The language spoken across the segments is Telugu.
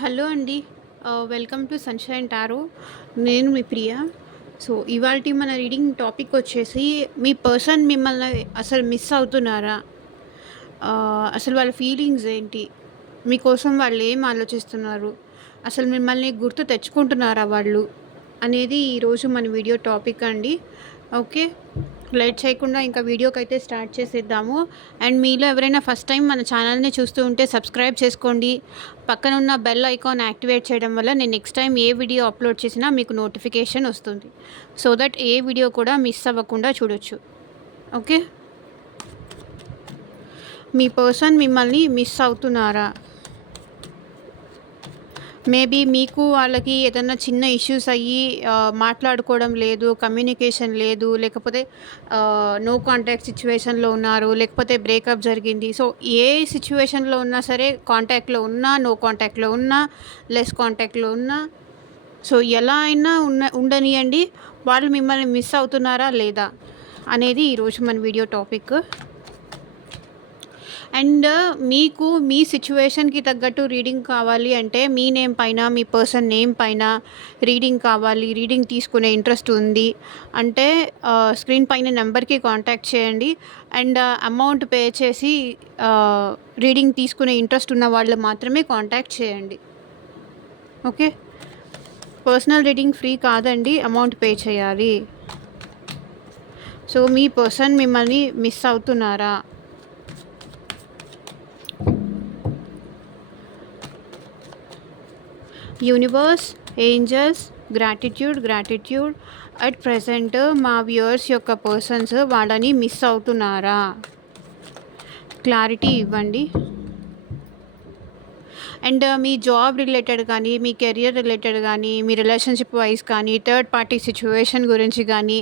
హలో అండి. Welcome to sunshine tarot. నేను మీ ప్రియ. సో, ఇవాల్టి మన రీడింగ్ టాపిక్ వచ్చేసి మీ పర్సన్ మిమ్మల్ని అసలు మిస్ అవుతున్నారా? అసలు వాళ్ళ ఫీలింగ్స్ ఏంటి? మీకోసం వాళ్ళు ఏం ఆలోచిస్తున్నారు? అసలు మిమ్మల్ని గుర్తు తెచ్చుకుంటున్నారా వాళ్ళు? అనేది ఈరోజు మన వీడియో టాపిక్ అండి. ఓకే. లేట్ చేయకుండా ఇంకా వీడియోకైతే స్టార్ట్ చేసేద్దాము. అండ్ మీలో ఎవరైనా ఫస్ట్ టైం మన ఛానల్‌ని చూస్తూ ఉంటే సబ్స్క్రైబ్ చేసుకోండి. పక్కన ఉన్న బెల్ ఐకాన్ యాక్టివేట్ చేయడం వల్ల నేను నెక్స్ట్ టైం ఏ వీడియో అప్లోడ్ చేసినా మీకు నోటిఫికేషన్ వస్తుంది. సో దట్ ఏ వీడియో కూడా మిస్ అవ్వకుండా చూడొచ్చు. ఓకే. మీ పర్సన్ మిమ్మల్ని మిస్ అవుతున్నారా? మేబీ మీకు వాళ్ళకి ఏదన్నా చిన్న ఇష్యూస్ అయ్యి మాట్లాడుకోవడం లేదు, కమ్యూనికేషన్ లేదు, లేకపోతే నో కాంటాక్ట్ సిచ్యువేషన్‌లో ఉన్నారు, లేకపోతే బ్రేకప్ జరిగింది. సో, ఏ సిచ్యువేషన్‌లో ఉన్నా సరే, కాంటాక్ట్‌లో ఉన్నా, నో కాంటాక్ట్‌లో ఉన్నా, లెస్ కాంటాక్ట్‌లో ఉన్నా, సో, ఎలా అయినా ఉండనియండి. వాళ్ళు మిమ్మల్ని మిస్ అవుతున్నారా లేదా అనేది ఈరోజు మన వీడియో టాపిక్. అండ్ మీకు మీ సిచ్యువేషన్‌కి తగ్గట్టు రీడింగ్ కావాలి అంటే మీ నేమ్ పైన, మీ పర్సన్ నేమ్ పైన రీడింగ్ కావాలి, రీడింగ్ తీసుకునే ఇంట్రెస్ట్ ఉంది అంటే స్క్రీన్ పైన నెంబర్‌కి కాంటాక్ట్ చేయండి. అండ్ అమౌంట్ పే చేసి రీడింగ్ తీసుకునే ఇంట్రెస్ట్ ఉన్న వాళ్ళు మాత్రమే కాంటాక్ట్ చేయండి. ఓకే. పర్సనల్ రీడింగ్ ఫ్రీ కాదండి, అమౌంట్ పే చేయాలి. సో, మీ పర్సన్ మిమ్మల్ని మిస్ అవుతున్నారా? Universe, angels, gratitude at present మా వ్యూవర్స్ యొక్క పర్సన్స్ వాళ్ళని మిస్ అవుతున్నారా? క్లారిటీ ఇవ్వండి. అండ్ మీ జాబ్ రిలేటెడ్ కానీ, మీ కెరియర్ రిలేటెడ్ కానీ, మీ రిలేషన్షిప్ వైజ్ కానీ, థర్డ్ పార్టీ సిచ్యువేషన్ గురించి కానీ,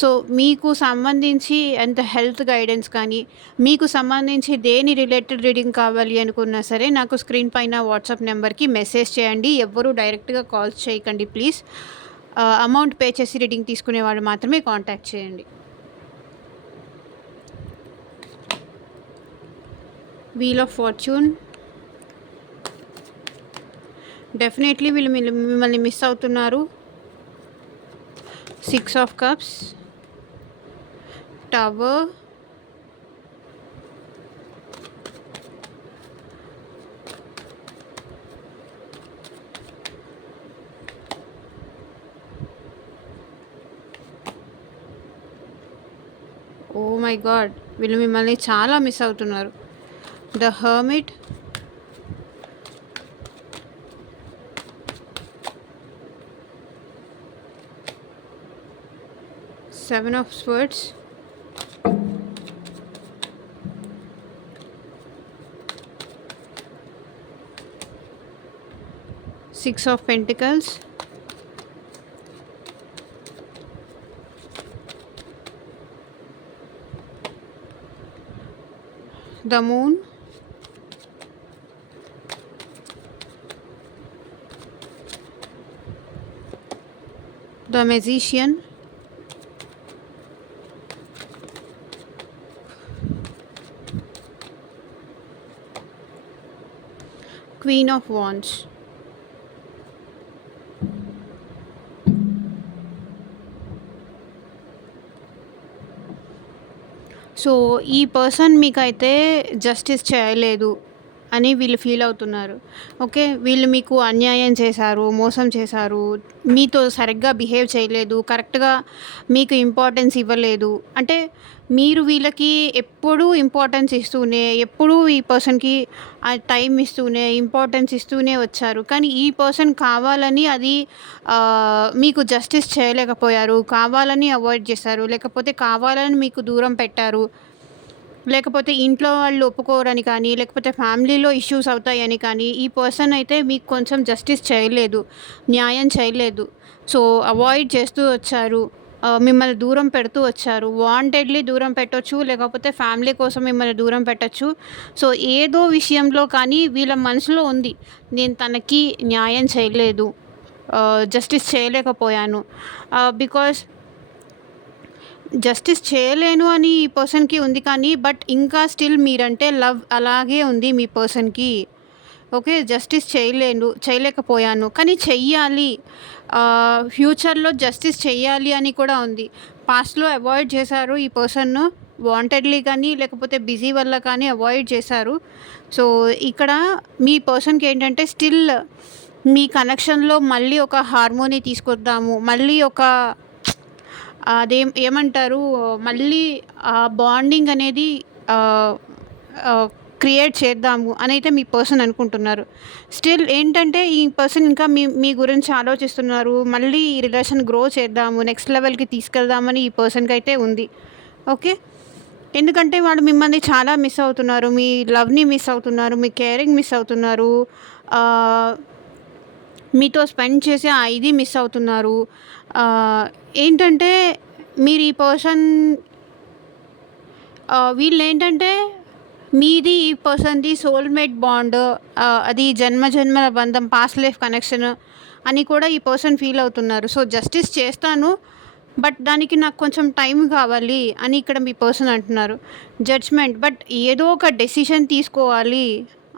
సో మీకు సంబంధించి ఎంత హెల్త్ గైడెన్స్ కానీ, మీకు సంబంధించి దేని రిలేటెడ్ రీడింగ్ కావాలి అనుకున్నా సరే నాకు స్క్రీన్ పైన వాట్సాప్ నెంబర్కి మెసేజ్ చేయండి. ఎవ్వరూ డైరెక్ట్గా కాల్స్ చేయకండి ప్లీజ్. అమౌంట్ పే చేసి రీడింగ్ తీసుకునే వాళ్ళు మాత్రమే కాంటాక్ట్ చేయండి. Wheel of fortune. డెఫినెట్లీ వీళ్ళు మిమ్మల్ని మిస్ అవుతున్నారు. 6 of cups, tower, oh my God, వీళ్ళు మిమ్మల్ని చాలా మిస్ అవుతున్నారు. The hermit, 7 of swords, six of pentacles, the moon, the magician, queen of wands. So ఈ పర్సన్ మీకైతే జస్టిస్ చేయలేదు అని వీళ్ళు ఫీల్ అవుతున్నారు. ఓకే. వీళ్ళు మీకు అన్యాయం చేశారు, మోసం చేశారు, మీతో సరిగ్గా బిహేవ్ చేయలేదు, కరెక్ట్గా మీకు ఇంపార్టెన్స్ ఇవ్వలేదు. అంటే మీరు వీళ్ళకి ఎప్పుడూ ఇంపార్టెన్స్ ఇస్తూనే, ఎప్పుడూ ఈ పర్సన్కి టైం ఇస్తూనే, ఇంపార్టెన్స్ ఇస్తూనే వచ్చారు. కానీ ఈ పర్సన్ కావాలని అది మీకు జస్టిస్ చేయలేకపోయారు, కావాలని అవాయిడ్ చేశారు, లేకపోతే కావాలని మీకు దూరం పెట్టారు, లేకపోతే ఇంట్లో వాళ్ళు ఒప్పుకోరని కానీ, లేకపోతే ఫ్యామిలీలో ఇష్యూస్ అవుతాయని కానీ ఈ పర్సన్ అయితే మీకు కొంచెం జస్టిస్ చేయలేదు, న్యాయం చేయలేదు. సో అవాయిడ్ చేస్తూ వచ్చారు, మిమ్మల్ని దూరం పెడుతూ వచ్చారు. వాంటెడ్లీ దూరం పెట్టొచ్చు, లేకపోతే ఫ్యామిలీ కోసం మిమ్మల్ని దూరం పెట్టచ్చు. సో ఏదో విషయంలో కానీ వీళ్ళ మనసులో ఉంది, నేను తనకి న్యాయం చేయలేదు, జస్టిస్ చేయలేకపోయాను. బికాస్ జస్టిస్ చేయలేను అని ఈ పర్సన్కి ఉంది కానీ బట్ ఇంకా స్టిల్ మీరంటే లవ్ అలాగే ఉంది మీ పర్సన్కి. ఓకే. జస్టిస్ చేయలేకపోయాను. కానీ చెయ్యాలి. ఫ్యూచర్‌లో జస్టిస్ చెయ్యాలి అని కూడా ఉంది. పాస్ట్‌లో అవాయిడ్ చేశారు ఈ పర్సన్‌ను. వాంటెడ్‌లీ కానీ, లేకపోతే బిజీ వల్ల కానీ అవాయిడ్ చేశారు. సో, ఇక్కడ మీ పర్సన్‌కేంటంటే స్టిల్ మీ కనెక్షన్‌లో మళ్ళీ ఒక హార్మోనీ తీసుకొద్దాము. మళ్ళీ ఒక ఏమంటారు, మళ్ళీ ఆ బాండింగ్ అనేది ఆహ్, ఆహ్, క్రియేట్ చేద్దాము అనైతే మీ పర్సన్ అనుకుంటున్నారు. స్టిల్ ఏంటంటే ఈ పర్సన్ ఇంకా మీ మీ గురించి ఆలోచిస్తున్నారు. మళ్ళీ ఈ రిలేషన్ గ్రో చేద్దాము, నెక్స్ట్ లెవెల్‌కి తీసుకెళ్దామని ఈ పర్సన్‌కైతే ఉంది. ఓకే. ఎందుకంటే వాళ్ళు మిమ్మల్ని చాలా మిస్ అవుతున్నారు. మీ లవ్‌ని మిస్ అవుతున్నారు. మీ కేరింగ్ మిస్ అవుతున్నారు. ఆహ్, మీతో స్పెండ్ చేసే ఆ ఇది మిస్ అవుతున్నారు. ఆహ్, ఏంటంటే మీరు ఈ పర్సన్ వీళ్ళేంటంటే మీది ఈ పర్సన్‌ది సోల్‌మేట్ బాండ్, అది జన్మ జన్మల బంధం, పాస్ట్ లైఫ్ కనెక్షన్ అని కూడా ఈ పర్సన్ ఫీల్ అవుతున్నారు. సో, జస్టిస్ చేస్తాను. బట్ దానికి నాకు కొంచెం టైం కావాలి అని ఇక్కడ మీ పర్సన్ అంటున్నారు. జడ్జ్‌మెంట్, బట్ ఏదో ఒక డెసిషన్ తీసుకోవాలి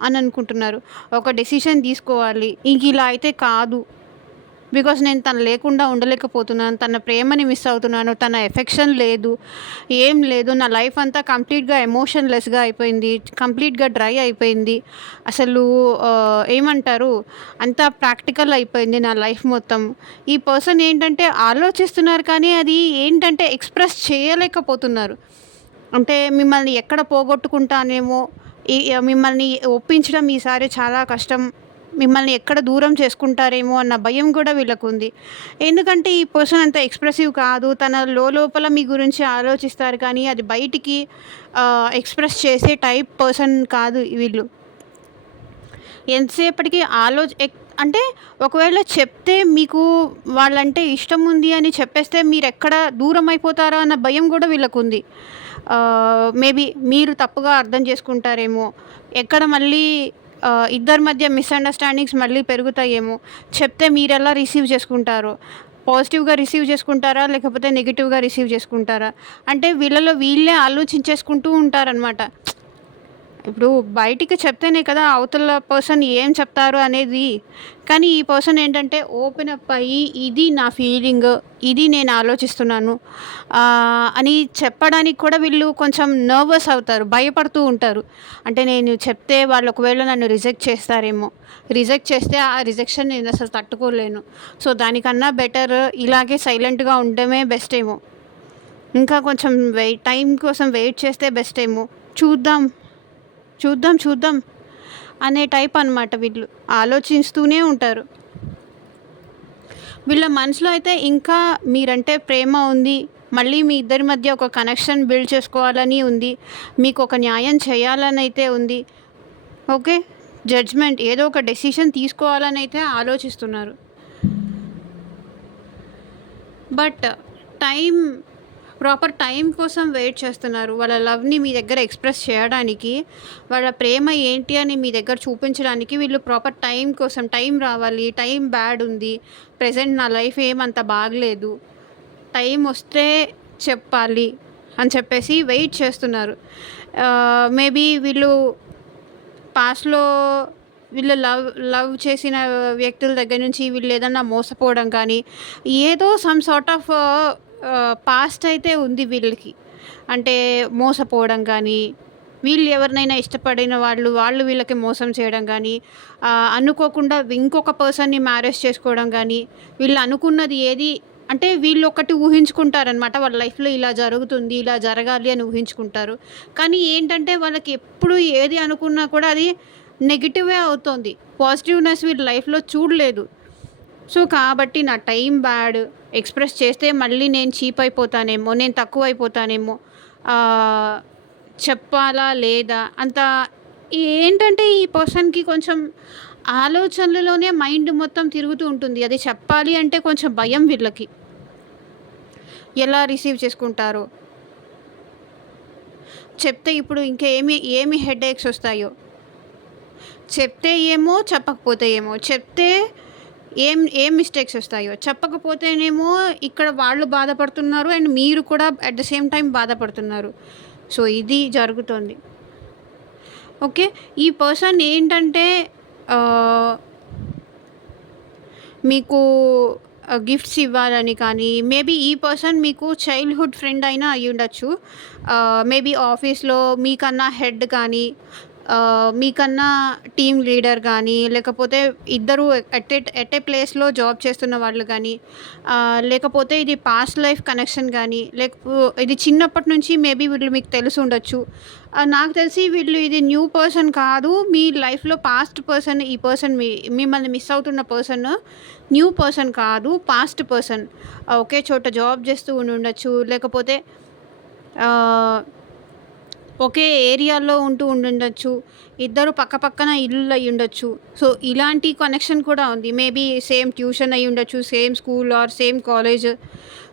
అని అనుకుంటున్నారు. ఒక డెసిషన్ తీసుకోవాలి. ఇంక ఇలా అయితే కాదు. బికాజ్ నేను తను లేకుండా ఉండలేకపోతున్నాను. తన ప్రేమని మిస్ అవుతున్నాను. తన ఎఫెక్షన్ లేదు. ఏం లేదు. నా లైఫ్ అంతా కంప్లీట్‌గా ఎమోషన్‌లెస్‌గా అయిపోయింది. కంప్లీట్‌గా డ్రై అయిపోయింది. అసలు ఏమంటారు, అంతా ప్రాక్టికల్ అయిపోయింది నా లైఫ్ మొత్తం. ఈ పర్సన్ ఏంటంటే ఆలోచిస్తున్నారు కానీ అది ఏంటంటే ఎక్స్‌ప్రెస్ చేయలేకపోతున్నారు. అంటే మిమ్మల్ని ఎక్కడ పోగొట్టుకుంటానేమో, ఈ మిమ్మల్ని ఒప్పించడం ఈసారి చాలా కష్టం. మిమ్మల్ని ఎక్కడ దూరం చేసుకుంటారేమో అన్న భయం కూడా వీళ్ళకుంది. ఎందుకంటే ఈ పర్సన్ అంత ఎక్స్‌ప్రెసివ్ కాదు. తన లోపల మీ గురించి ఆలోచిస్తారు కానీ అది బయటికి ఎక్స్‌ప్రెస్ చేసే టైప్ పర్సన్ కాదు వీళ్ళు. ఎంతసేపటికి అంటే ఒకవేళ చెప్తే మీకు వాళ్ళంటే ఇష్టం ఉంది అని చెప్పేస్తే మీరెక్కడ దూరం అయిపోతారా అన్న భయం కూడా వీళ్ళకుంది. మేబీ మీరు తప్పుగా అర్థం చేసుకుంటారేమో, ఎక్కడ మళ్ళీ ఇద్దరి మధ్య మిస్‌అండర్‌స్టాండింగ్స్ మళ్ళీ పెరుగుతాయేమో, చెప్తే మీరెలా రిసీవ్ చేసుకుంటారో, పాజిటివ్‌గా రిసీవ్ చేసుకుంటారా? లేకపోతే నెగెటివ్‌గా రిసీవ్ చేసుకుంటారా? అంటే వీళ్ళలో వీళ్ళే ఆలోచించేసుకుంటూ ఉంటారనమాట. ఇప్పుడు బయటికి చెప్తేనే కదా అవతల పర్సన్ ఏం చెప్తారు అనేది. కానీ ఈ పర్సన్ ఏంటంటే ఓపెన్ అప్ అయ్యి ఇది నా ఫీలింగ్, ఇది నేను ఆలోచిస్తున్నాను అని చెప్పడానికి కూడా వీళ్ళు కొంచెం నర్వస్ అవుతారు, భయపడుతూ ఉంటారు. అంటే నేను చెప్తే వాళ్ళు ఒకవేళ నన్ను రిజెక్ట్ చేస్తారేమో, రిజెక్ట్ చేస్తే ఆ రిజెక్షన్ నేను అసలు తట్టుకోలేను. సో, దానికన్నా బెటర్ ఇలాగే సైలెంట్‌గా ఉండడమే బెస్ట్ ఏమో. ఇంకా కొంచెం టైం కోసం వెయిట్ చేస్తే బెస్ట్ ఏమో. చూద్దాం. చూద్దాం అనే టైప్ అనమాట వీళ్ళు. ఆలోచిస్తూనే ఉంటారు. వీళ్ళ మనసులో అయితే ఇంకా మీరంటే ప్రేమ ఉంది. మళ్ళీ మీ ఇద్దరి మధ్య ఒక కనెక్షన్ బిల్డ్ చేసుకోవాలని ఉంది. మీకు ఒక న్యాయం చేయాలని అయితే ఉంది. ఓకే. జడ్జ్‌మెంట్, ఏదో ఒక డెసిషన్ తీసుకోవాలని అయితే ఆలోచిస్తున్నారు. బట్ టైం ప్రాపర్ టైం కోసం వెయిట్ చేస్తున్నారు. వాళ్ళ లవ్‌ని మీ దగ్గర ఎక్స్‌ప్రెస్ చేయడానికి, వాళ్ళ ప్రేమ ఏంటి అని మీ దగ్గర చూపించడానికి వీళ్ళు ప్రాపర్ టైం కోసం, టైం రావాలి, టైం బ్యాడ్ ఉంది, ప్రెజెంట్ నా లైఫ్ ఏమంత బాగలేదు, టైం వస్తే చెప్పాలి అని చెప్పేసి వెయిట్ చేస్తున్నారు. మేబీ వీళ్ళు పాస్ట్‌లో వీళ్ళు లవ్ చేసిన వ్యక్తుల దగ్గర నుంచి వీళ్ళు ఏదన్నా మోసపోవడం కానీ, ఏదో సమ్ సార్ట్ ఆఫ్ పాస్ట్ అయితే ఉంది వీళ్ళకి. అంటే మోసపోవడం కానీ, వీళ్ళు ఎవరినైనా ఇష్టపడిన వాళ్ళు వీళ్ళకి మోసం చేయడం కానీ, అనుకోకుండా ఇంకొక పర్సన్‌ని మ్యారేజ్ చేసుకోవడం కానీ, వీళ్ళు అనుకున్నది ఏది అంటే వీళ్ళు ఒకటి ఊహించుకుంటారనమాట. వాళ్ళ లైఫ్‌లో ఇలా జరుగుతుంది, ఇలా జరగాలి అని ఊహించుకుంటారు. కానీ ఏంటంటే వాళ్ళకి ఎప్పుడు ఏది అనుకున్నా కూడా అది నెగెటివే అవుతోంది. పాజిటివ్‌నెస్ వీళ్ళ లైఫ్‌లో చూడలేదు. సో, కాబట్టి నా టైం బ్యాడ్, ఎక్స్‌ప్రెస్ చేస్తే మళ్ళీ నేను చీప్ అయిపోతానేమో, నేను తక్కువైపోతానేమో, చెప్పాలా లేదా అంత ఏంటంటే ఈ పర్సన్‌కి కొంచెం ఆలోచనలలోనే మైండ్ మొత్తం తిరుగుతూ ఉంటుంది. అది చెప్పాలి అంటే కొంచెం భయం వీళ్ళకి. ఎలా రిసీవ్ చేసుకుంటారో, చెప్తే ఇప్పుడు ఇంకా ఏమి హెడేక్స్ వస్తాయో, చెప్తే ఏమో, చెప్పకపోతే ఏమో, చెప్తే ఏం మిస్టేక్స్ వస్తాయో, చెప్పకపోతేనేమో ఇక్కడ వాళ్ళు బాధపడుతున్నారు అండ్ మీరు కూడా అట్ ద సేమ్ టైం బాధపడుతున్నారు. సో, ఇది జరుగుతోంది. ఓకే. ఈ పర్సన్ ఏంటంటే ఆహ్, మీకు గిఫ్ట్స్ ఇవ్వాలని కానీ, మేబీ ఈ పర్సన్ మీకు చైల్డ్‌హుడ్ ఫ్రెండ్ అయినా అయ్యుండొచ్చు. మేబీ ఆఫీస్‌లో మీకన్నా హెడ్ కానీ, మీకన్నా టీమ్ లీడర్ గానీ, లేకపోతే ఇద్దరు ఎట్ ఏ ప్లేస్‌లో జాబ్ చేస్తున్న వాళ్ళు గానీ, లేకపోతే ఇది పాస్ట్ లైఫ్ కనెక్షన్ గానీ, ఇది చిన్నప్పటి నుంచి మేబీ వీళ్ళు మీకు తెలిసుండొచ్చు. నాకు తెలిసి వీళ్ళు ఇది న్యూ పర్సన్ కాదు. మీ లైఫ్‌లో పాస్ట్ పర్సన్ ఈ పర్సన్ మిమ్మల్ని మిస్ అవుతున్న పర్సన్ న్యూ పర్సన్ కాదు. Past person. ఒకే చోట జాబ్ చేస్తూ ఉండుండొచ్చు. లేకపోతే ఆహ్, ఒకే ఏరియాలో ఉండుండొచ్చు. ఇద్దరు పక్కపక్కన ఇల్లులు అయ్యుండొచ్చు. సో, ఇలాంటి కనెక్షన్ కూడా ఉంది. మేబీ సేమ్ ట్యూషన్ అయ్యుండొచ్చు. Same school or same college.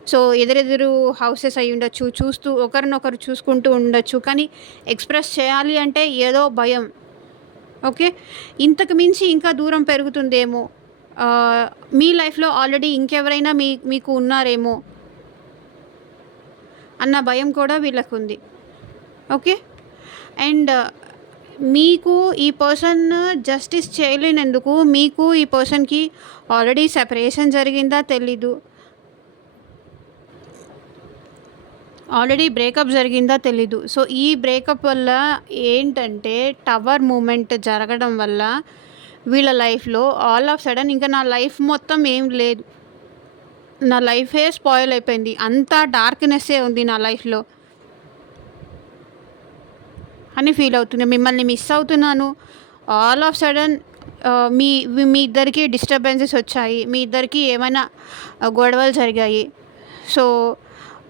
So, ఎదురెదురు హౌసెస్ అయ్యుండొచ్చు. ఒకరినొకరు చూసుకుంటూ ఉండొచ్చు. కానీ ఎక్స్‌ప్రెస్ చేయాలి అంటే ఏదో భయం. ఓకే. ఇంతకు మించి ఇంకా దూరం పెరుగుతుందేమో. ఆహ్, మీ లైఫ్‌లో ఆల్రెడీ ఇంకెవరైనా మీకు ఉన్నారేమో అన్న భయం కూడా వీళ్ళకుంది. ఓకే. అండ్ మీకు ఈ పర్సన్ జస్టిస్ చేయలేనందుకు మీకు ఈ పర్సన్‌కి ఆల్రెడీ సెపరేషన్ జరిగిందా తెలీదు. ఆల్రెడీ బ్రేకప్ జరిగిందా తెలీదు. సో, ఈ బ్రేకప్ వల్ల ఏంటంటే టవర్ మూమెంట్ జరగడం వల్ల వీళ్ళ లైఫ్‌లో ఆల్ ఆఫ్ సడన్ ఇంక నా లైఫ్ మొత్తం ఏం లేదు. నా లైఫే స్పాయిల్ అయిపోయింది. అంతా డార్క్‌నెస్సే ఉంది నా లైఫ్‌లో అని ఫీల్ అవుతున్నా. మిమ్మల్ని మిస్ అవుతున్నాను. ఆల్ ఆఫ్ సడన్ మీ మీ ఇద్దరికీ డిస్టర్బెన్సెస్ వచ్చాయి. మీ ఇద్దరికీ ఏమైనా గొడవలు జరిగాయి. సో,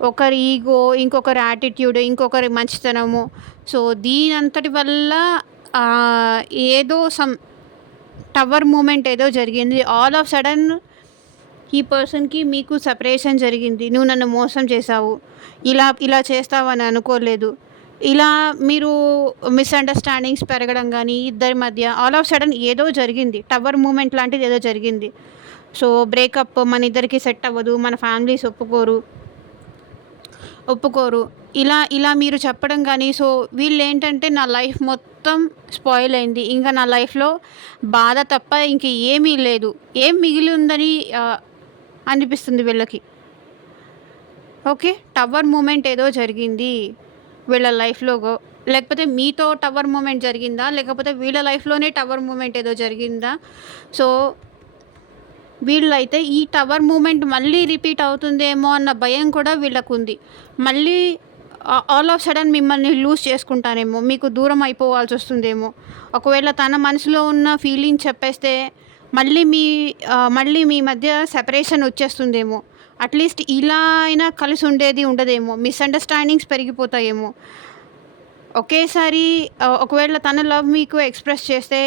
ఒకరి ఈగో, ఇంకొకరి యాటిట్యూడ్, ఇంకొకరి మంచితనము. సో, దీనంతటి వల్ల ఆహ్, ఏదో టవర్ మూమెంట్ ఏదో జరిగింది. ఆల్ ఆఫ్ సడన్ ఈ పర్సన్‌కి మీకు సెపరేషన్ జరిగింది. నువ్వు నన్ను మోసం చేశావు. ఇలా చేస్తావని అనుకోలేదు. ఇలా మీరు మిస్‌అండర్‌స్టాండింగ్స్ పెరగడం గానీ, ఇద్దరి మధ్య ఆల్ ఆఫ్ సడన్ ఏదో జరిగింది. టవర్ మూమెంట్ లాంటిది ఏదో జరిగింది. సో, బ్రేకప్ మనిద్దరికీ సెట్ అవ్వదు. మన ఫ్యామిలీస్ ఒప్పుకోరు. ఇలా మీరు చెప్పడం గానీ, సో, వీళ్ళేంటంటే నా లైఫ్ మొత్తం స్పాయిల్ అయింది. ఇంక నా లైఫ్‌లో బాధ తప్ప ఇంక ఏమీ లేదు. ఏం మిగిలి ఉందని అనిపిస్తుంది వీళ్ళకి. ఓకే. టవర్ మూమెంట్ ఏదో జరిగింది వీళ్ళ లైఫ్‌లో. లేకపోతే మీతో టవర్ మూమెంట్ జరిగిందా? లేకపోతే వీళ్ళ లైఫ్‌లోనే టవర్ మూమెంట్ ఏదో జరిగిందా? సో, వీళ్ళైతే ఈ టవర్ మూమెంట్ మళ్ళీ రిపీట్ అవుతుందేమో అన్న భయం కూడా వీళ్ళకుంది. మళ్ళీ ఆల్ ఆఫ్ సడన్ మిమ్మల్ని లూజ్ చేసుకుంటానేమో, మీకు దూరం అయిపోవాల్సొస్తుందేమో. ఒకవేళ తన మనసులో ఉన్న ఫీలింగ్ చెప్పేస్తే మళ్ళీ మీ మధ్య సెపరేషన్ వచ్చేస్తుందేమో. అట్‌లీస్ట్ ఇలా అయినా కలిసి ఉండేది ఉండదేమో. మిస్‌అండర్‌స్టాండింగ్స్ పెరిగిపోతాయేమో. ఒకేసారి ఒకవేళ తన లవ్ మీకు ఎక్స్‌ప్రెస్ చేస్తే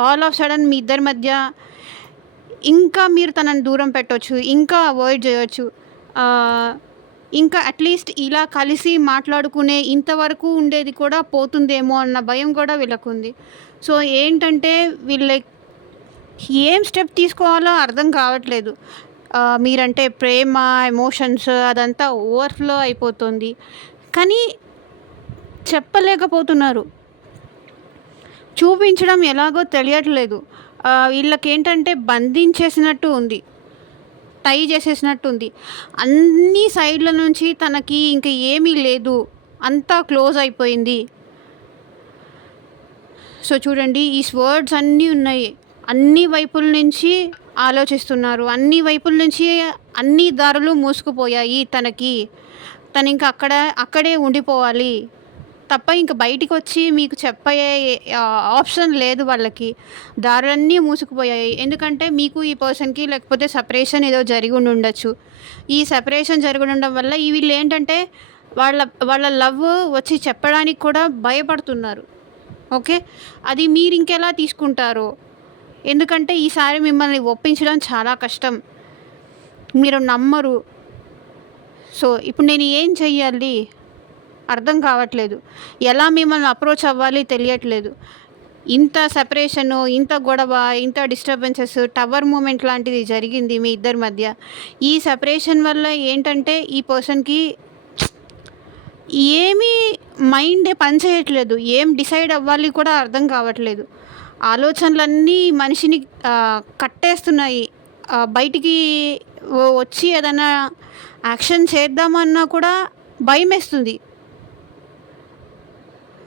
ఆల్ ఆఫ్ సడన్ మీ ఇద్దరి మధ్య ఇంకా మీరు తనని దూరం పెట్టొచ్చు. ఇంకా అవాయిడ్ చేయొచ్చు. ఇంకా అట్‌లీస్ట్ ఇలా కలిసి మాట్లాడుకునే ఇంతవరకు ఉండేది కూడా పోతుందేమో అన్న భయం కూడా వీళ్ళకుంది. సో, ఏంటంటే ఏం స్టెప్ తీసుకోవాలో అర్థం కావట్లేదు. మీరంటే ప్రేమ, ఎమోషన్స్ అదంతా ఓవర్‌ఫ్లో అయిపోతుంది. కానీ చెప్పలేకపోతున్నారు. చూపించడం ఎలాగో తెలియట్లేదు. వీళ్ళకేంటంటే బంధించేసినట్టు ఉంది. టై చేసేసినట్టు ఉంది. అన్ని సైడ్‌ల నుంచి తనకి ఇంక ఏమీ లేదు. అంతా క్లోజ్ అయిపోయింది. సో, చూడండి ఈ వర్డ్స్ అన్నీ ఉన్నాయి. అన్ని వైపుల నుంచి ఆలోచిస్తున్నారు. అన్ని వైపుల నుంచి అన్ని దారులు మూసుకుపోయాయి తనకి. తనింక అక్కడే ఉండిపోవాలి తప్ప ఇంక బయటికొచ్చి మీకు చెప్పే ఆప్షన్ లేదు వాళ్ళకి. దారులన్నీ మూసుకుపోయాయి. ఎందుకంటే మీకు ఈ పర్సన్‌కి లేకపోతే సెపరేషన్ ఏదో జరిగుండుండొచ్చు. ఈ సెపరేషన్ జరుగుండడం వల్ల వీళ్ళేంటంటే వాళ్ళ లవ్ వచ్చి చెప్పడానికి కూడా భయపడుతున్నారు. ఓకే. అది మీరింకెలా తీసుకుంటారో. ఎందుకంటే ఈసారి మిమ్మల్ని ఒప్పించడం చాలా కష్టం. మీరు నమ్మరు. సో, ఇప్పుడు నేను ఏం చెయ్యాలి? అర్థం కావట్లేదు. ఎలా మిమ్మల్ని అప్రోచ్ అవ్వాలి తెలియట్లేదు. ఇంత సెపరేషను, ఇంత గొడవ, ఇంత డిస్టర్బెన్సెస్, టవర్ మూమెంట్ లాంటిది జరిగింది మీ ఇద్దరి మధ్య. ఈ సెపరేషన్ వల్ల ఏంటంటే ఈ పర్సన్‌కి ఏమీ మైండే పని చేయట్లేదు. ఏం డిసైడ్ అవ్వాలి కూడా అర్థం కావట్లేదు. ఆలోచనలన్నీ మనిషిని కట్టేస్తున్నాయి. బయటికి వచ్చి ఏదైనా యాక్షన్ చేద్దామన్నా కూడా భయమేస్తుంది.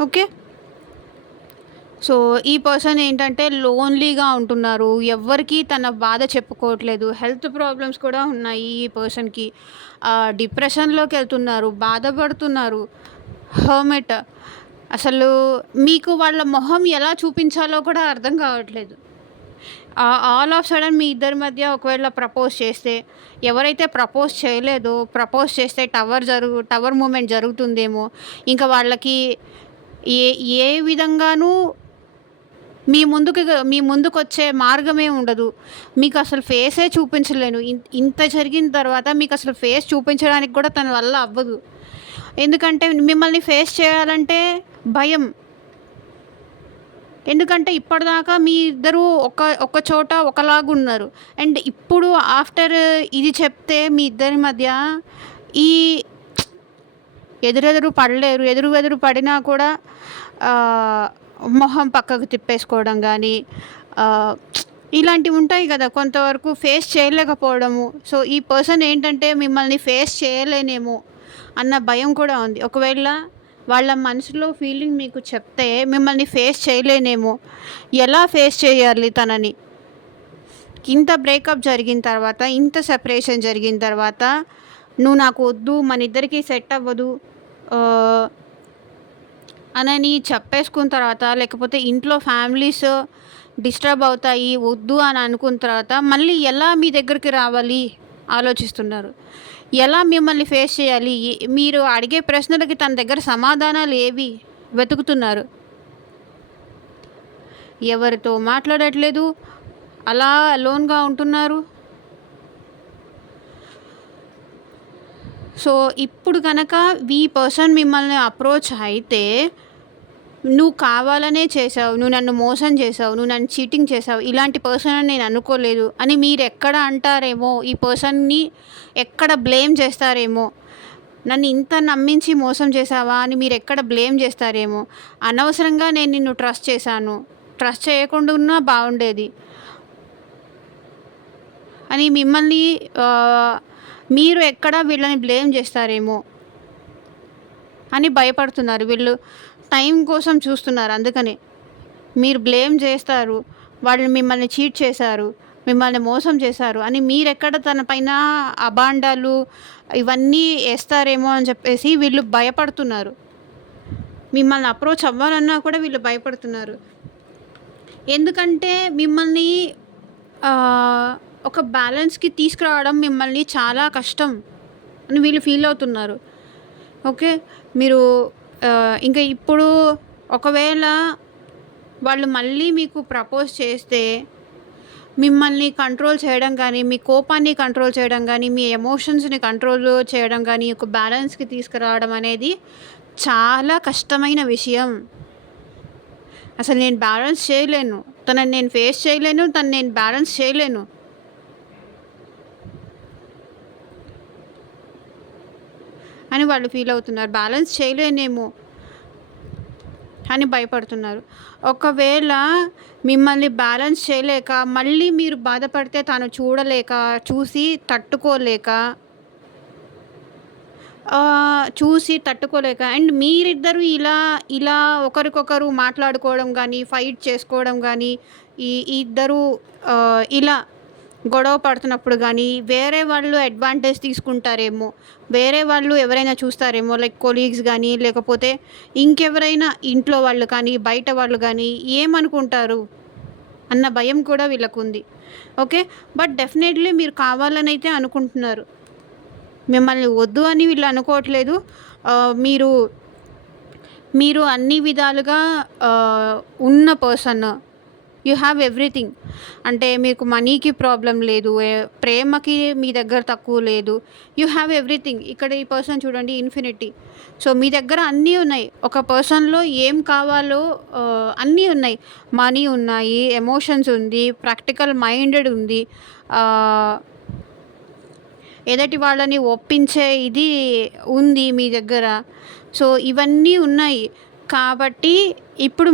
ఓకే. సో, ఈ పర్సన్ ఏంటంటే లోన్‌లీగా ఉంటున్నారు. ఎవ్వరికీ తన బాధ చెప్పుకోవట్లేదు. హెల్త్ ప్రాబ్లమ్స్ కూడా ఉన్నాయి ఈ పర్సన్‌కి. డిప్రెషన్‌లోకెళ్తున్నారు, బాధపడుతున్నారు. హర్మిట్. అసలు మీకు వాళ్ళ మొహం ఎలా చూపించాలో కూడా అర్థం కావట్లేదు. ఆల్ ఆఫ్ సడన్ మీ ఇద్దరి మధ్య ఒకవేళ ప్రపోజ్ చేస్తే, ఎవరైతే ప్రపోజ్ చేయలేదో ప్రపోజ్ చేస్తే టవర్ మూవ్‌మెంట్ జరుగుతుందేమో. ఇంకా వాళ్ళకి ఏ ఏ విధంగానూ మీ ముందుకొచ్చే మార్గమే ఉండదు. మీకసలు ఫేసే చూపించలేను. ఇంత జరిగిన తర్వాత మీకసలు ఫేస్ చూపించడానికి కూడా తన వల్ల అవ్వదు. ఎందుకంటే మిమ్మల్ని ఫేస్ చేయాలంటే భయం. ఎందుకంటే ఇప్పటిదాకా మీ ఇద్దరు ఒక చోట ఒకలాగున్నారు. అండ్ ఇప్పుడు ఆఫ్టర్ ఇది చెప్తే మీ ఇద్దరి మధ్య ఈ ఎదురెదురు పడలేరు. ఎదురు పడినా కూడా మొహం పక్కకు తిప్పేసుకోవడం గానీ, ఇలాంటివి ఉంటాయి కదా! కొంతవరకు ఫేస్ చేయలేకపోవడము. సో, ఈ పర్సన్ ఏంటంటే మిమ్మల్ని ఫేస్ చేయలేనేమో అన్న భయం కూడా ఉంది. ఒకవేళ వాళ్ళ మనసులో ఫీలింగ్ మీకు చెప్తే మిమ్మల్ని ఫేస్ చేయలేనేమో. ఎలా ఫేస్ చేయాలి తనని? ఇంత బ్రేకప్ జరిగిన తర్వాత, ఇంత సెపరేషన్ జరిగిన తర్వాత, నువ్వు నాకు వద్దు, మనిద్దరికీ సెట్ అవ్వదు అనని చెప్పేసుకున్న తర్వాత, లేకపోతే ఇంట్లో ఫ్యామిలీస్ డిస్టర్బ్ అవుతాయి, వద్దు అని అనుకున్న తర్వాత మళ్ళీ ఎలా మీ దగ్గరికి రావాలి ఆలోచిస్తున్నారు. ఎలా మిమ్మల్ని ఫేస్ చేయాలి? మీరు అడిగే ప్రశ్నలకి తన దగ్గర సమాధానాలు ఏవి వెతుకుతున్నారు? ఎవరితో మాట్లాడట్లేదు, అలా అలోన్‌గా ఉంటున్నారు. సో, ఇప్పుడు కనుక ఈ పర్సన్ మిమ్మల్ని అప్రోచ్ అయితే, నువ్వు కావాలనే చేసావు, నువ్వు నన్ను మోసం చేసావు, నువ్వు నన్ను చీటింగ్ చేసావు, ఇలాంటి పర్సన్ అని నేను అనుకోలేదు అని మీరెక్కడ అంటారేమో, ఈ పర్సన్‌ని ఎక్కడ బ్లేమ్ చేస్తారేమో. నన్ను ఇంత నమ్మించి మోసం చేసావా అని మీరెక్కడ బ్లేమ్ చేస్తారేమో. అనవసరంగా నేను నిన్ను ట్రస్ట్ చేశాను, ట్రస్ట్ చేయకుండా ఉన్నా బాగుండేది అని మిమ్మల్ని మీరు ఎక్కడ వీళ్ళని బ్లేమ్ చేస్తారేమో అని భయపడుతున్నారు. వీళ్ళు టైం కోసం చూస్తున్నారు. అందుకని మీరు బ్లేమ్ చేస్తారు, వాళ్ళు మిమ్మల్ని చీట్ చేశారు, మిమ్మల్ని మోసం చేశారు అని మీరెక్కడ తన పైన అబాండాలు ఇవన్నీ వేస్తారేమో అని చెప్పేసి వీళ్ళు భయపడుతున్నారు. మిమ్మల్ని అప్రోచ్ అవ్వాలన్నా కూడా వీళ్ళు భయపడుతున్నారు. ఎందుకంటే మిమ్మల్ని ఒక బ్యాలెన్స్‌కి తీసుకురావడం మిమ్మల్ని చాలా కష్టం అని వీళ్ళు ఫీల్ అవుతున్నారు. ఓకే. మీరు ఇంకా ఇప్పుడు ఒకవేళ వాళ్ళు మళ్ళీ మీకు ప్రపోజ్ చేస్తే, మిమ్మల్ని కంట్రోల్ చేయడం కానీ, మీ కోపాన్ని కంట్రోల్ చేయడం కానీ, మీ ఎమోషన్స్‌ని కంట్రోల్ చేయడం కానీ, ఒక బ్యాలెన్స్‌కి తీసుకురావడం అనేది చాలా కష్టమైన విషయం. అసలు నేను బ్యాలెన్స్ చేయలేను, తనని నేను ఫేస్ చేయలేను, తనని నేను బ్యాలెన్స్ చేయలేను అని వాళ్ళు ఫీల్ అవుతున్నారు. బ్యాలెన్స్ చేయలేనేమో అని భయపడుతున్నారు. ఒకవేళ మిమ్మల్ని బ్యాలెన్స్ చేయలేక మళ్ళీ మీరు బాధపడితే తను చూడలేక, చూసి తట్టుకోలేక అండ్ మీరిద్దరూ ఇలా ఒకరికొకరు మాట్లాడుకోవడం కానీ, ఫైట్ చేసుకోవడం కానీ, ఈ ఇద్దరు ఇలా గొడవ పడుతున్నప్పుడు కానీ వేరే వాళ్ళు అడ్వాంటేజ్ తీసుకుంటారేమో, వేరే వాళ్ళు ఎవరైనా చూస్తారేమో, లైక్ కొలీగ్స్ కానీ, లేకపోతే ఇంకెవరైనా ఇంట్లో వాళ్ళు కానీ, బయట వాళ్ళు కానీ ఏమనుకుంటారు అన్న భయం కూడా వీళ్ళకుంది. ఓకే. బట్ డెఫినెట్లీ మీరు కావాలనైతే అనుకుంటున్నారు. మిమ్మల్ని వద్దు అని వీళ్ళు అనుకోవట్లేదు. మీరు అన్ని విధాలుగా ఉన్న పర్సన్. You have everything. అంటే మీకు మనీకి ప్రాబ్లం లేదు, ప్రేమకి మీ దగ్గర తక్కువ లేదు. You have everything. ఇక్కడ ఈ పర్సన్ చూడండి, ఇన్ఫినిటీ. సో మీ దగ్గర అన్నీ ఉన్నాయి. ఒక పర్సన్లో ఏం కావాలో అన్నీ ఉన్నాయి. మనీ ఉన్నాయి, ఎమోషన్స్ ఉంది, ప్రాక్టికల్ మైండెడ్ ఉంది, ఎదుటి వాళ్ళని ఒప్పించే ఇది ఉంది మీ దగ్గర. సో ఇవన్నీ ఉన్నాయి. కాబట్టి ఇప్పుడు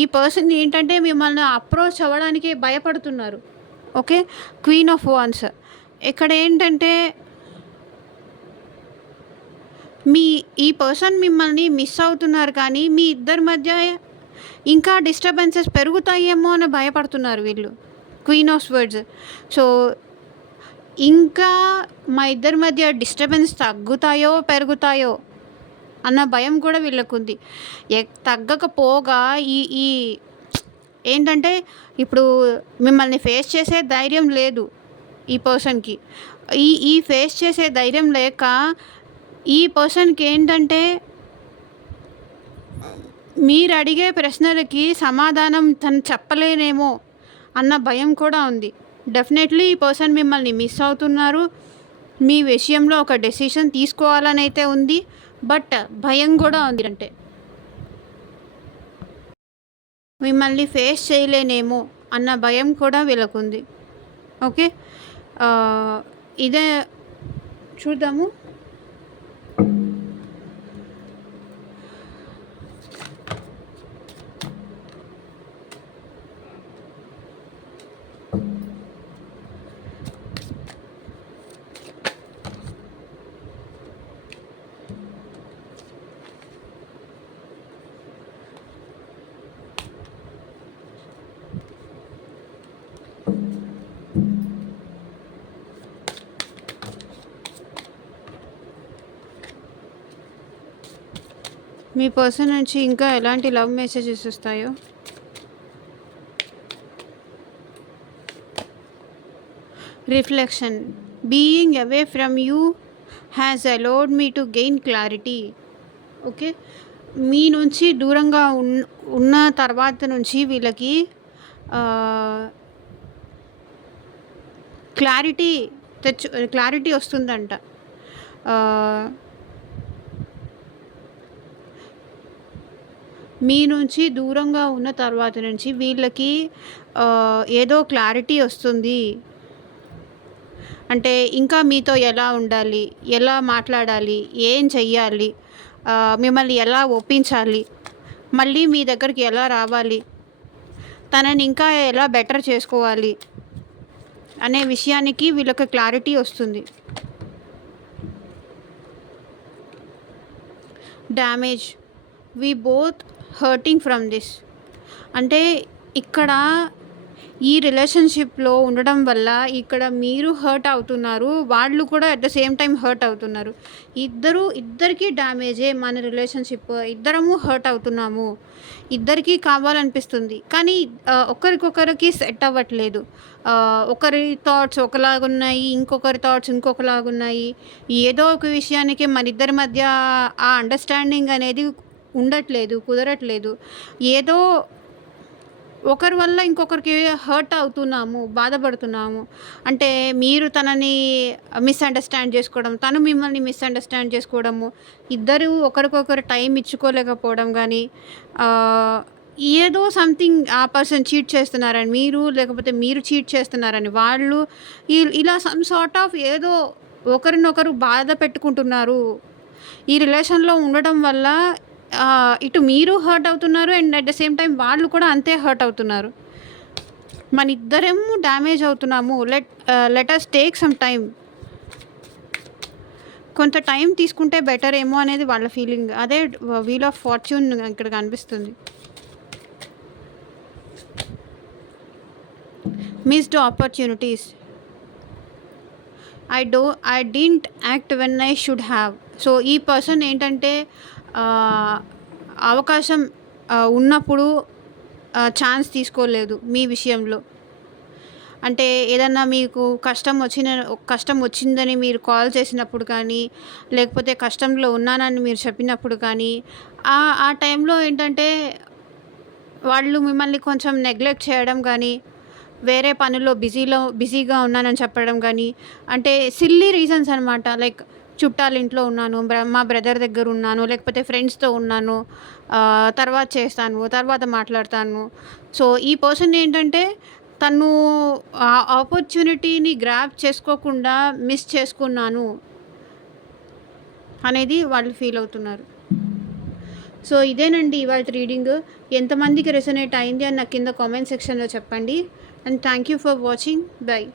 ఈ పర్సన్ ఏంటంటే మిమ్మల్ని అప్రోచ్ అవ్వడానికి భయపడుతున్నారు. ఓకే. Queen of wands. ఇక్కడ ఏంటంటే ఈ పర్సన్ మిమ్మల్ని మిస్ అవుతున్నారు, కానీ మీ ఇద్దరి మధ్య ఇంకా డిస్టర్బెన్సెస్ పెరుగుతాయేమో అని భయపడుతున్నారు వీళ్ళు. Queen of swords. సో ఇంకా మా ఇద్దరి మధ్య డిస్టర్బెన్స్ తగ్గుతాయో పెరుగుతాయో అన్న భయం కూడా వీళ్ళకుంది. తగ్గకపోగా ఈ ఈ ఏంటంటే ఇప్పుడు మిమ్మల్ని ఫేస్ చేసే ధైర్యం లేదు ఈ పర్సన్‌కి. ఈ ఫేస్ చేసే ధైర్యం లేక ఈ పర్సన్‌కి ఏంటంటే మీరు అడిగే ప్రశ్నలకి సమాధానం తను చెప్పలేనేమో అన్న భయం కూడా ఉంది. డెఫినెట్లీ ఈ పర్సన్ మిమ్మల్ని మిస్ అవుతున్నారు. మీ విషయంలో ఒక డెసిషన్ తీసుకోవాలని అయితే ఉంది. బట్ భయం కూడా ఉంది. అంటే మిమ్మల్ని ఫేస్ చేయలేనేమో అన్న భయం కూడా వీళ్ళకుంది. ఓకే. ఇదే చూద్దాము. మీ పర్సన్ నుంచి ఇంకా ఎలాంటి లవ్ మెసేజెస్ వస్తాయో. Reflection. Being away from you has allowed me to gain clarity. Okay. మీ నుంచి దూరంగా ఉన్న తర్వాత నుంచి వీళ్ళకి క్లారిటీ వస్తుందంట. మీ నుంచి దూరంగా ఉన్న తర్వాత నుంచి వీళ్ళకి ఏదో క్లారిటీ వస్తుంది. అంటే ఇంకా మీతో ఎలా ఉండాలి, ఎలా మాట్లాడాలి, ఏం చెయ్యాలి, మిమ్మల్ని ఎలా ఒప్పించాలి, మళ్ళీ మీ దగ్గరికి ఎలా రావాలి, తనని ఇంకా ఎలా బెటర్ చేసుకోవాలి అనే విషయానికి వీళ్ళకి క్లారిటీ వస్తుంది. Damage. We both hurting from this. అంటే ఇక్కడ ఈ రిలేషన్షిప్లో ఉండడం వల్ల ఇక్కడ మీరు హర్ట్ అవుతున్నారు, వాళ్ళు కూడా at the same time hurt అవుతున్నారు. ఇద్దరికీ డ్యామేజే మన రిలేషన్షిప్. ఇద్దరము హర్ట్ అవుతున్నాము. ఇద్దరికీ కావాలనిపిస్తుంది, కానీ ఒకరికొకరికి సెట్ అవ్వట్లేదు. ఒకరి థాట్స్ ఒకలాగున్నాయి, ఇంకొకరి థాట్స్ ఇంకొకలాగున్నాయి. ఏదో ఒక విషయానికి మన ఇద్దరి మధ్య ఆ అండర్స్టాండింగ్ అనేది ఉండట్లేదు, కుదరట్లేదు. ఏదో ఒకరి వల్ల ఇంకొకరికి హర్ట్ అవుతున్నాము, బాధపడుతున్నాము. అంటే మీరు తనని మిస్అండర్స్టాండ్ చేసుకోవడం, తను మిమ్మల్ని మిస్అండర్స్టాండ్ చేసుకోవడము, ఇద్దరు ఒకరికొకరు టైం ఇచ్చుకోలేకపోవడం, కానీ ఏదో సంథింగ్ ఆ పర్సన్ చీట్ చేస్తున్నారని మీరు, లేకపోతే మీరు చీట్ చేస్తున్నారని వాళ్ళు, ఇలా సమ్ సార్ట్ ఆఫ్ ఏదో ఒకరినొకరు బాధ పెట్టుకుంటున్నారు. ఈ రిలేషన్లో ఉండడం వల్ల ఇటు మీరు హర్ట్ అవుతున్నారు, and at the same time వాళ్ళు కూడా అంతే హర్ట్ అవుతున్నారు. మన ఇద్దరేమో డ్యామేజ్ అవుతున్నాము. Let us take some time. కొంత టైం తీసుకుంటే బెటర్ ఏమో అనేది వాళ్ళ ఫీలింగ్. అదే వీల్ ఆఫ్ ఫార్చ్యూన్ ఇక్కడ కనిపిస్తుంది. Missed opportunities. I didn't act when I should have. So ఈ పర్సన్ ఏంటంటే అవకాశం ఉన్నప్పుడు ఛాన్స్ తీసుకోలేదు మీ విషయంలో. అంటే ఏదన్నా మీకు కష్టం వచ్చిందని మీరు కాల్ చేసినప్పుడు కానీ, లేకపోతే కష్టంలో ఉన్నానని మీరు చెప్పినప్పుడు కానీ, ఆ టైంలో ఏంటంటే వాళ్ళు మిమ్మల్ని కొంచెం నెగ్లెక్ట్ చేయడం కానీ, వేరే పనుల్లో బిజీగా ఉన్నానని చెప్పడం కానీ, అంటే సిల్లీ రీజన్స్ అనమాట. లైక్ చుట్టాల ఇంట్లో ఉన్నాను, మా బ్రదర్ దగ్గర ఉన్నాను, లేకపోతే ఫ్రెండ్స్తో ఉన్నాను, తర్వాత చేస్తాను, తర్వాత మాట్లాడతాను. సో ఈ పర్సన్ ఏంటంటే తను ఆ ఆపర్చునిటీని గ్రాబ్ చేసుకోకుండా మిస్ చేసుకున్నాను అనేది వాళ్ళు ఫీల్ అవుతున్నారు. సో, ఇదేనండి ఇవాల్టి రీడింగు. ఎంతమందికి రెసొనేట్ అయింది అని నాకు కింద కామెంట్ సెక్షన్‌లో చెప్పండి. And thank you for watching. By.